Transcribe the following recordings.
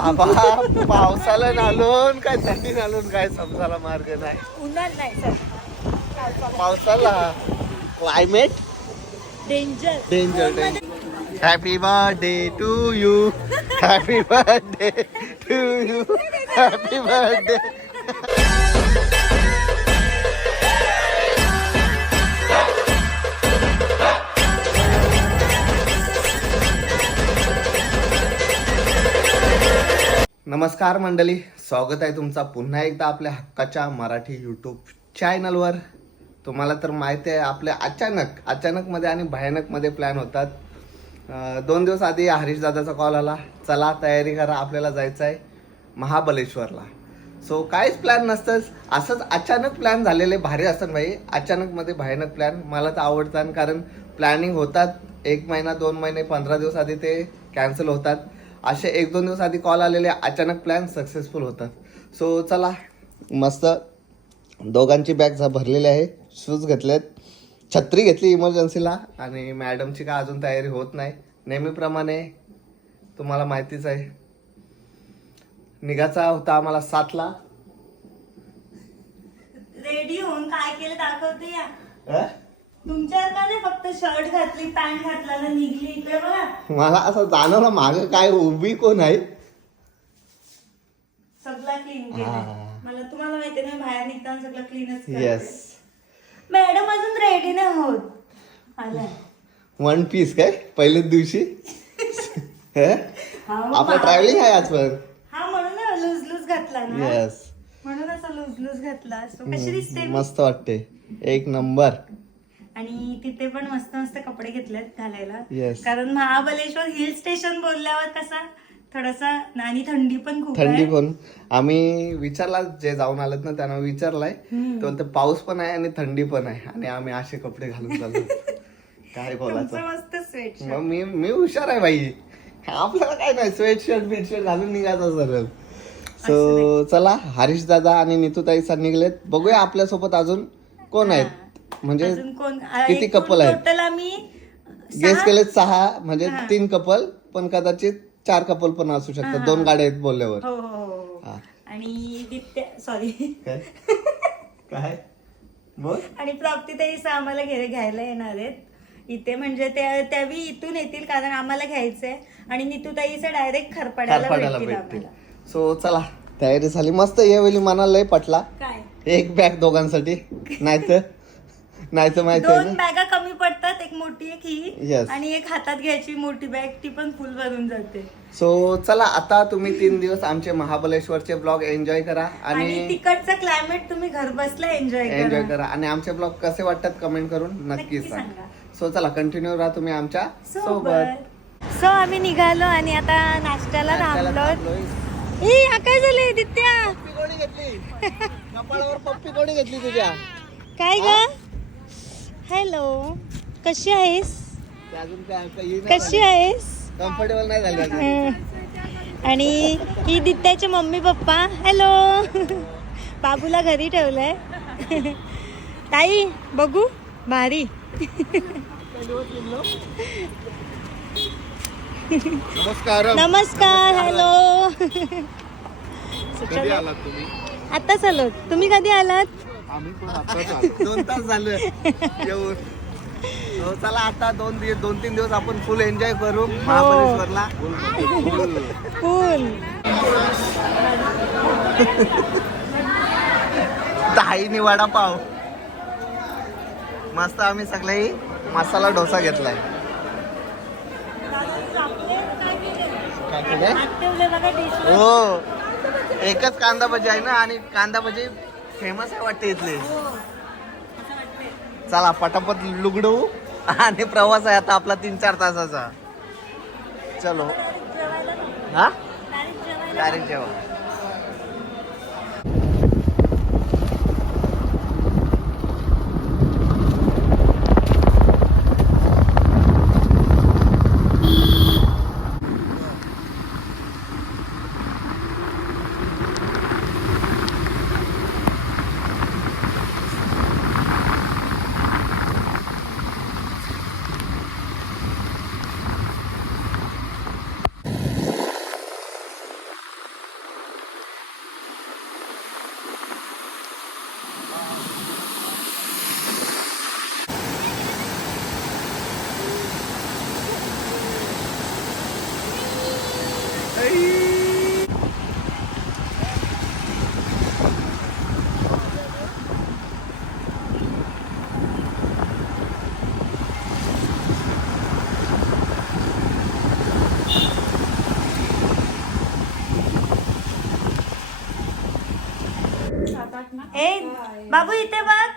बाबा पावसाला नालून काय थंडी नालून काय समजायला मार्ग नाही. उन्हात नाही सर पावसाला climate danger danger danger happy birthday to you happy birthday to you happy birthday नमस्कार मंडळी स्वागत आहे तुमचा पुन्हा एकदा आपल्या हक्काच्या मराठी यूट्यूब चॅनलवर तुम्हाला तर माहिती आहे आपल्या अचानक अचानकमध्ये आणि भयानकमध्ये प्लॅन होतात. दोन दिवस आधी हरीश दादाचा कॉल आला. चला तयारी करा आपल्याला जायचं आहे महाबलेश्वरला सो काहीच प्लॅन नसतंच. असंच अचानक प्लॅन झालेले भारी असतात भाई अचानकमध्ये भयानक प्लॅन मला तर आवडतात कारण प्लॅनिंग होतात. एक महिना दोन महिने पंधरा दिवस आधी ते कॅन्सल होतात. असे एक दोन दिवस आधी कॉल आलेले अचानक प्लॅन सक्सेसफुल होतात. सो चला मस्त. दोघांची बॅग भरलेली आहे. शूज घेतलेत. छत्री घेतली इमर्जन्सीला आणि मॅडमची का अजून तयारी होत नाही. नेहमीप्रमाणे तुम्हाला माहितीच आहे. निघाचा होता आम्हाला सातला. रेडी होऊन काय केलं दाखवते या. अं? तुमच्या का नाही फक्त शर्ट घातली पॅन्ट घातला ना निघली इकडे बघा. मला असं जाणवलं माग काय उभी कोण आहे? सगळा क्लीन. केलं मला तुम्हाला माहिती नाही बाहेर निघताना सगळं क्लीनच येस मॅडम अजून रेडी नाही होत वन पीस काय? पहिल्याच दिवशी? आपलं ट्रॅव्हलिंग आहे आजवर. हा म्हणून लूज लूज घातला ना. येस म्हणून असं लूज लूज घातला कशी दिसते? मस्त वाटते. एक नंबर. आणि तिथे पण मस्त मस्त कपडे घेतलेत घालायला. Yes. कारण महाबलेश्वर हिल स्टेशन बोलल्यावर कसा थोडासा आणि थंडी पण खूप थंडी आहे. पण. आम्ही विचारला जे जाऊन आलेत ना त्यांना विचारलाय. तो पाऊस पण आहे आणि थंडी पण आहे. आणि आम्ही असे कपडे घालून चाललो. काय तुमचं बोलायचं मस्त स्वेट मग मी मी हुशार आहे बाई. आपल्याला काय नाही स्वेट शर्ट बिटशर्ट घालून निघायचं सरळ. सो चला हरीश दादा आणि नितूताई सर निघलेत. बघूया आपल्यासोबत अजून कोण आहेत. म्हणजे अजून कोण? किती couple आहेत? टोटल आम्ही गेस सहा- केले सहा म्हणजे. तीन कपल पण कदाचित चार कपल पण असू शकतात. दोन गाड्या आहेत बोलल्यावर. हो हो हो. आणि दित्य सॉरी काय? काय? बोल. आणि प्राप्तीताई आम्हाला घे घ्यायला येणार आहेत. इथे म्हणजे त्या त्यावी इथून येतील कारण आम्हाला घ्यायचंय. आणि नितूताईचं डायरेक्ट खरपाड्याला खारपाड्याला भेटतील भेटतील. आम्हाला. सो चला. तयारी झाली. मस्त यावेळी मनाला लय पटला. काय? एक बॅग दोघांसाठी. नाहीतर नाहीतर माहिती आहे दोन ना? बॅगा कमी पडतात एक मोठी एक ही. Yes. आणि एक हातात घ्यायची मोठी बॅग ती पण फुल भरून जाते. सो चला आता तुम्ही तीन दिवस आमचे महाबलेश्वरचे ब्लॉग एन्जॉय करा आणि आणि तिकडचं क्लायमेट तुम्ही घर बसल्या एन्जॉय एन्जॉय करा. करा आणि आमचे ब्लॉग कसे वाटतात कमेंट करून नक्की नक्कीच सांगा. सांगा. सो चला कंटिन्यू राहा तुम्ही आमच्यासोबत. सोबत. सो आम्ही निघालो आणि आता नाश्त्याला थांबलो हा काय झाले दित्या? पप्पी कोणी घेतली. कपाळावर पप्पी कोणी घेतली तुझ्या. काय ग? हॅलो कशी आहेस? कशी आहेस? कम्फर्टेबल नाही झाली. आणि ही दित्याचे मम्मी पप्पा. हॅलो. बाबूला घरी ठेवलंय. ताई बघू. भारी. नमस्कार. नमस्कार. हॅलो. आताच आलो तुम्ही कधी आलात? आम्ही पण. दोन तास झालं. येऊन. हो, चला आता दोन दिवस दोन तीन दिवस आपण फुल एन्जॉय करू महाबळेश्वरला. फुल. दहाईनी वडापाव. मस्त आम्ही सगळेही मसाला डोसा घेतलाय. काय केलंय? हो. एकच कांदा भजी आहे ना आणि कांदा भजी फेमस आहे वाटते इथले. चला पटापट लुगडू आणि प्रवास आहे आता आपला तीन चार तासाचा. चलो. हा? डायरेक्ट जेवा. ए बाबू इथे बघ.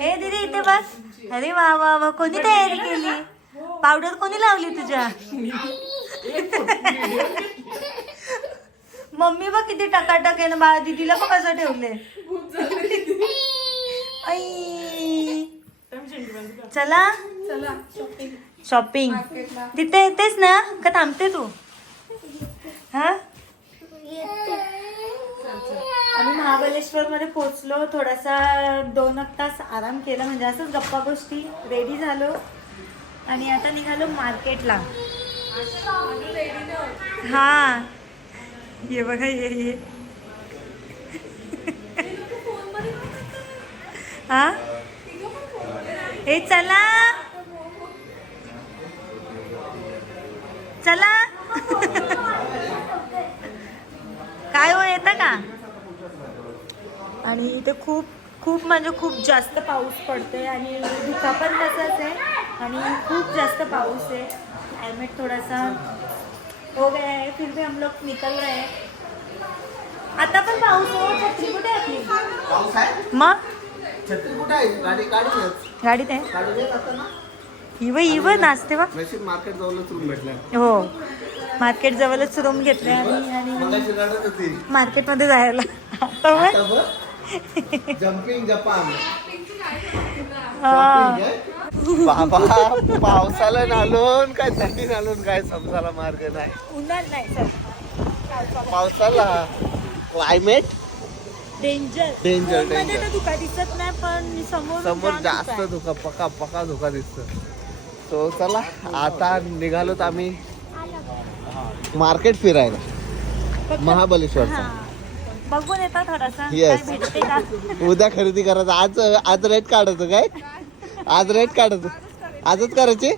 ए दीदी इथे बघ. अरे वा वा वा. कोणी तयारी केली? पावडर कोणी लावली तुझ्या? मम्मी बघ किती टकाटक आहे ना बा दीदीला बघ कसं ठेवले आई. चला. शॉपिंग तिथे येतेस ना? का थांबते तू? हा? आम्ही महाबळेश्वर मध्ये पोहोचलो थोडासा दोन एक तास आराम केला. म्हणजे असंच गप्पा गोष्टी रेडी झालो. आणि आता निघालो मार्केटला. हा. ये बघा ये ये हा? हे चला. चला. काय हो येतं का? आणि इथे खूप खूप म्हणजे खूप जास्त पाऊस पडतोय आणि धुका पण तसाच आहे. आणि खूप जास्त पाऊस आहे. क्लायमेट थोडासा हो गया है फिर भी हम लोग निकल रहे हैं. आता पण पाऊस हो छत्री कुठे आहे आपली? पाऊस आहे? मग? छत्री कुठे आहे? गाडी गाडी येत गाडीत आहे. गाडी ना. इव इव नाचते नशीब मार्केट जवळच रूम हो. मार्केट जवळच रूम घेतले आणि आणि मगाशी रडत होती. मार्केटमध्ये जायला. आता बघ. आता बघ. जम्पिंग जपान हा. बाबा पावसाला नालून काय थंडी नालून काय समजायला मार्ग नाही. उन्हात नाही सर. पावसाला क्लायमेट डेंजर Danger, मध्ये danger. तर धुका दिसत नाही पण समोर जास्त धुका पका पका धोका दिसतो. तो चला आता निघालोत आम्ही मार्केट फिरायला. हा. बघून येतात थोडासा. Yes. काय भेटते का? उद्या खरेदी करायचं. आज आज रेट काढायचं काय? आज रेट काढायचं. आजच करायची?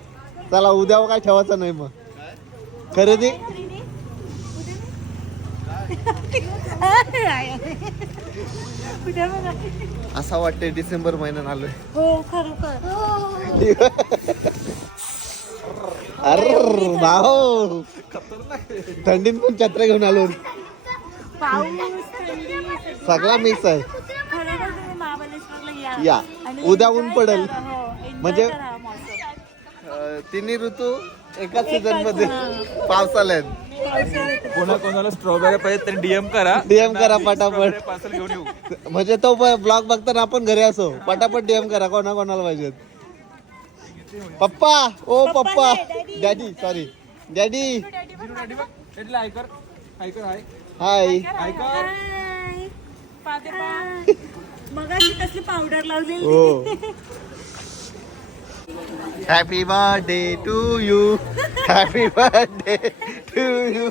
चला उद्या काय ठेवायचं नाही मग. खरेदी? उद्या बघा. असा वाटते डिसेंबर महिन्यात आलोय. हो खरोखर. अरे भाऊ थंडीत पण छत्र्या घेऊन आलो. पाऊस सगळा मिक्स आहे खरोखर तुम्ही महाबळेश्वरला या या. आणि उद्या enjoy ऊन पडेल. करा, हो, enjoy म्हणजे- करा मौसम. अं, तिन्ही ऋतू एकाच सीझनमध्ये हा. पावसाळ्यात पावसाळ्यात. कोणा कोणाला स्ट्रॉबेरी पाहिजे तर डीएम करा DM करा पटापट. पार्सल घेऊन येऊ म्हणजे तो ब्लॉग बघताना आपण घरी असो पटापट डीएम करा कोणा कोणाला पाहिजेत पप्पा ओ पप्पा. Daddy sorry daddy hi hi. मगाशी कसली पावडर लावलेली हो. Happy birthday to you happy birthday to you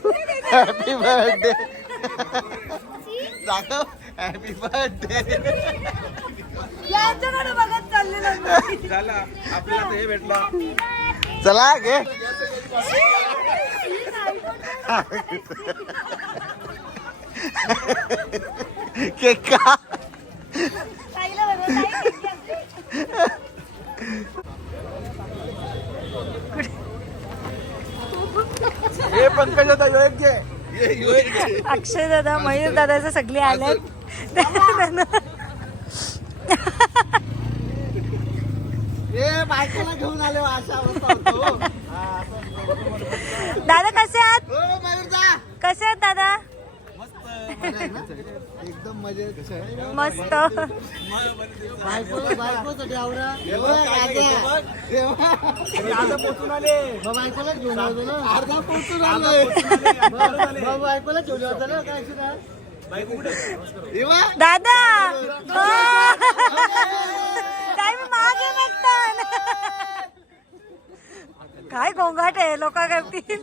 happy birthday दाखव हॅपी बर्थडे. झाला आपल्याला हे. भेटला. चला घे. केक का? घेतली. हे पंकज होता योग्य अक्षय दादा मयूर दादाचे सगळे आले ए बायकोला घेऊन आले होतो. दादा कसे आहात? हो. कसे आहात दादा? एकदम मजेत मस्त. बायकोला अर्धा घेऊन आलो ना अर्धा पोचून बायकोला घेऊन होतं ना काय सुद्धा दादा काय मी मागे बघतान काय गोंगाट आहे? लोक करतील